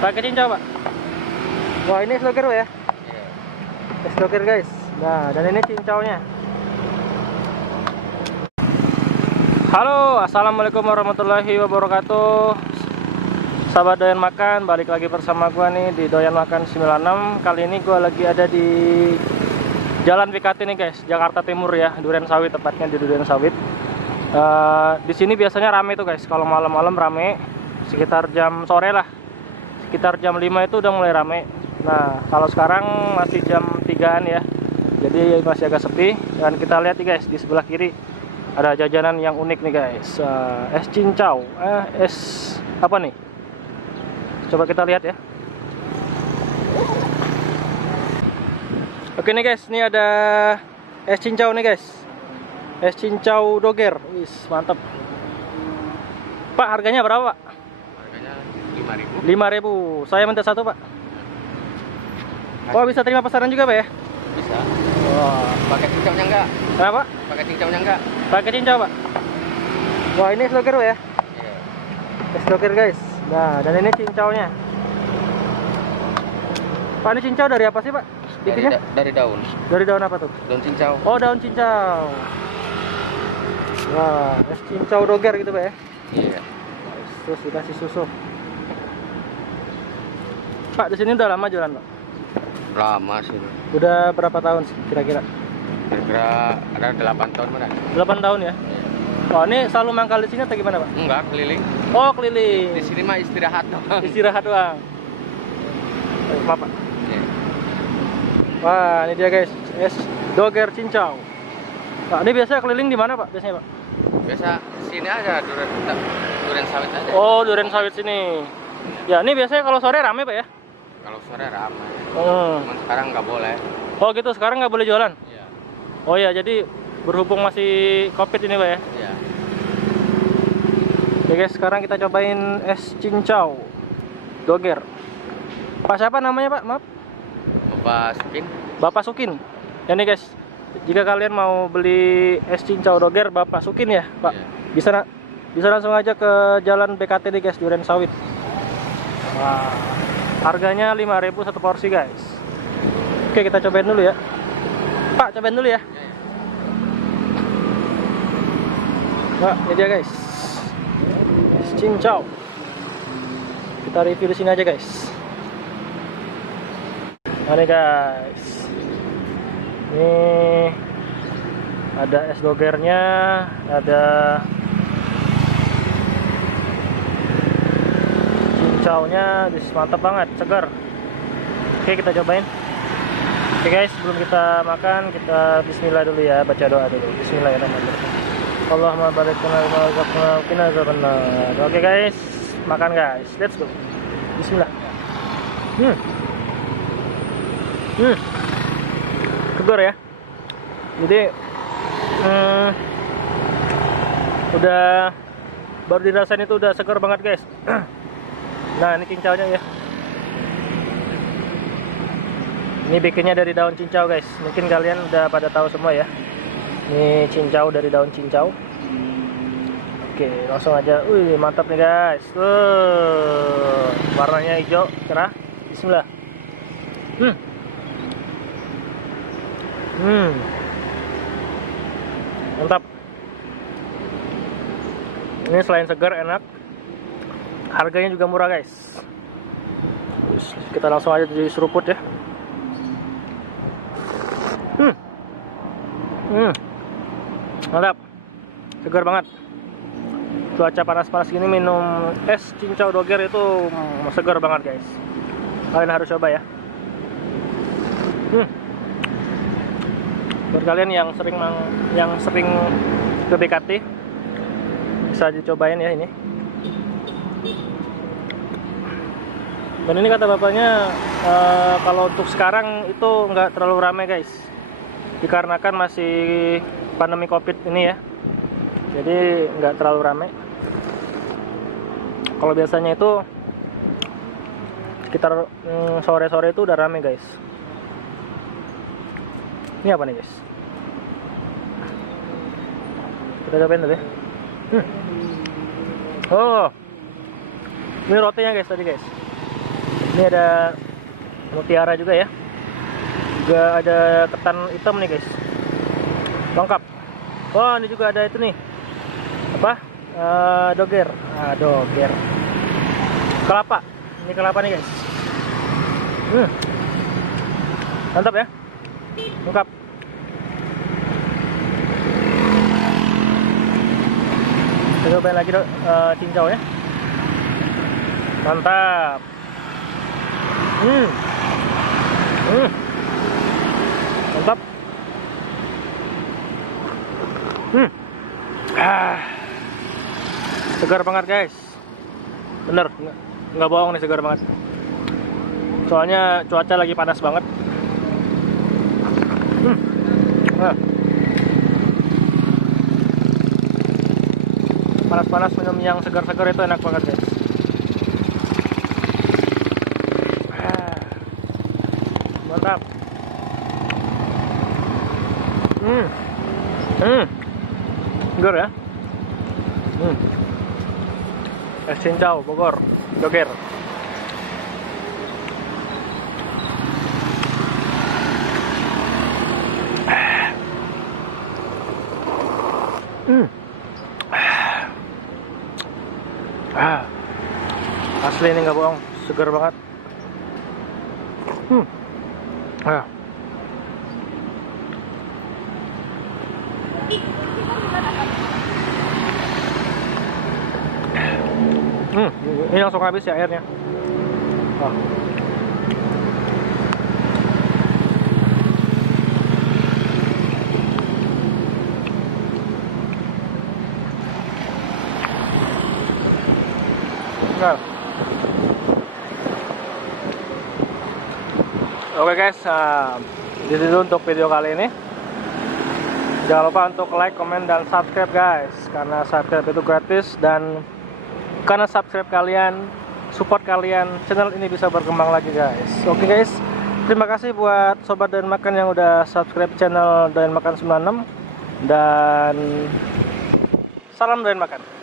Pakai cincau, Pak. Wah, ini es doger ya? Iya. Es doger, guys. Nah, dan ini cincaunya. Halo, assalamualaikum warahmatullahi wabarakatuh. Sahabat doyan makan, balik lagi bersama gua nih di Doyan Makan 96. Kali ini gua lagi ada di Jalan BKT nih, guys, Jakarta Timur ya, Duren Sawit, tepatnya di Duren Sawit. Di sini biasanya rame tuh, guys. Kalau malam-malam rame, sekitar jam sore lah. Sekitar jam 5 itu udah mulai rame. Nah, kalau sekarang masih jam 3-an ya. Jadi masih agak sepi. Dan kita lihat nih, guys, di sebelah kiri ada jajanan yang unik nih, guys. Es cincau. Es apa nih? Coba kita lihat ya. Oke nih, guys, ini ada es cincau nih, guys. Es cincau doger. Wis, mantap. Pak, harganya berapa, Pak? Harganya 5.000. 5.000. Saya minta satu, Pak. Oh, bisa terima pesanan juga, Pak ya? Bisa. Wah, Pakai cincaunya enggak? kenapa? Pakai cincaunya enggak? Pakai cincau, Pak. Wah, ini es doger ya? Iya. Es doger, guys. Nah, dan ini cincaunya. Pak, ini cincau dari apa sih, Pak? Bikinnya? Dari daun. Dari daun apa tuh? Daun cincau. Oh, daun cincau. Wah, es cincau doger gitu, Pak ya? Iya. Terus dikasih susu. Pak, di sini udah lama jualan, Pak? Lama sih. Udah berapa tahun sih kira-kira? Kira-kira ada 8 tahun mana? 8 tahun ya? Oh, ini selalu mangkal di sini atau gimana, Pak? Enggak, keliling. Oh, keliling. Di sini mah istirahat doang. Istirahat doang. Maaf, Pak. Iya. Wah, ini dia, guys, es doger cincau. Pak, ini biasanya keliling di mana, Pak? Biasanya, Pak? Biasa sini aja Duren Sawit aja. Oh, Duren Sawit sini. Ya, ini biasanya kalau sore rame, Pak ya? Kalau sore ramai. Hmm. Cuman sekarang nggak boleh. Oh, gitu. Sekarang nggak boleh jualan? Iya. Oh ya, jadi berhubung masih Covid ini, Pak ya? Iya. Oke, guys, sekarang kita cobain es cincau doger. Pak, siapa namanya, Pak? Maaf. Bapak Sukin. Bapak Sukin. Ya nih, guys, jika kalian mau beli es cincau doger Bapak Sukin ya, Pak, Iya. bisa langsung aja ke Jalan BKT nih, guys, Duren Sawit. Wah, harganya 5.000 satu porsi, guys. Oke, kita cobain dulu ya. Pak, cobain dulu ya. Nah, ini dia, guys, es cincau. Kita review di sini aja, guys. Nah, nih, guys, ini ada es dogernya, ada cincaunya, mantap banget, segar. Oke, kita cobain. Oke, guys, sebelum kita makan, kita bismillah dulu ya, baca doa dulu. Bismillahirrahmanirrahim. Allahumma barik lana wa razaqna wa qina azabannar. Oke, guys, makan, guys. Let's go. Bismillah. Segar ya. Jadi udah baru dirasain itu udah segar banget, guys. Nah, ini cincaunya ya. Ini bikinnya dari daun cincau, guys. Mungkin kalian udah pada tahu semua ya. Ini cincau dari daun cincau. Oke, langsung aja. Wih, mantap nih, guys. Warnanya hijau cerah. Bismillah. Mantap. Ini selain segar, enak, harganya juga murah, guys. Kita langsung aja jadi seruput ya. Mantap, segar banget. Cuaca panas-panas gini minum es cincau doger itu segar banget, guys. Kalian harus coba ya. Buat kalian yang sering ke BKT, bisa dicobain ya ini. Dan ini kata bapaknya, kalau untuk sekarang itu nggak terlalu ramai, guys, dikarenakan masih pandemi Covid ini ya. Jadi nggak terlalu ramai. Kalau biasanya itu sekitar sore-sore itu udah ramai, guys. Ini apa nih, guys? Kita cobain dulu ya. Oh, ini rotinya, guys, tadi, guys. Ini ada mutiara juga ya. Juga ada ketan hitam nih guys. Lengkap. Oh, ini juga ada itu nih. Apa? Doger. Doger. Kelapa. Ini kelapa nih guys. Mantap ya. Lengkap. Kita cobain lagi cincau ya. Mantap. Mantap. Segar banget guys. Bener, nggak bohong nih, segar banget. Soalnya cuaca lagi panas banget. Panas-panas minum yang segar-segar itu enak banget guys. Mantap. Segar ya. Es cincau Bogor, Doger. Asli ini nggak bohong, segar banget. Ini langsung habis ya airnya. Nah. Oke guys, di situ untuk video kali ini. Jangan lupa untuk like, comment, dan subscribe guys, karena subscribe itu gratis, dan karena subscribe kalian, support kalian, channel ini bisa berkembang lagi guys. Oke guys, terima kasih buat sobat Doyan Makan yang udah subscribe channel Doyan Makan 96, dan salam Doyan Makan.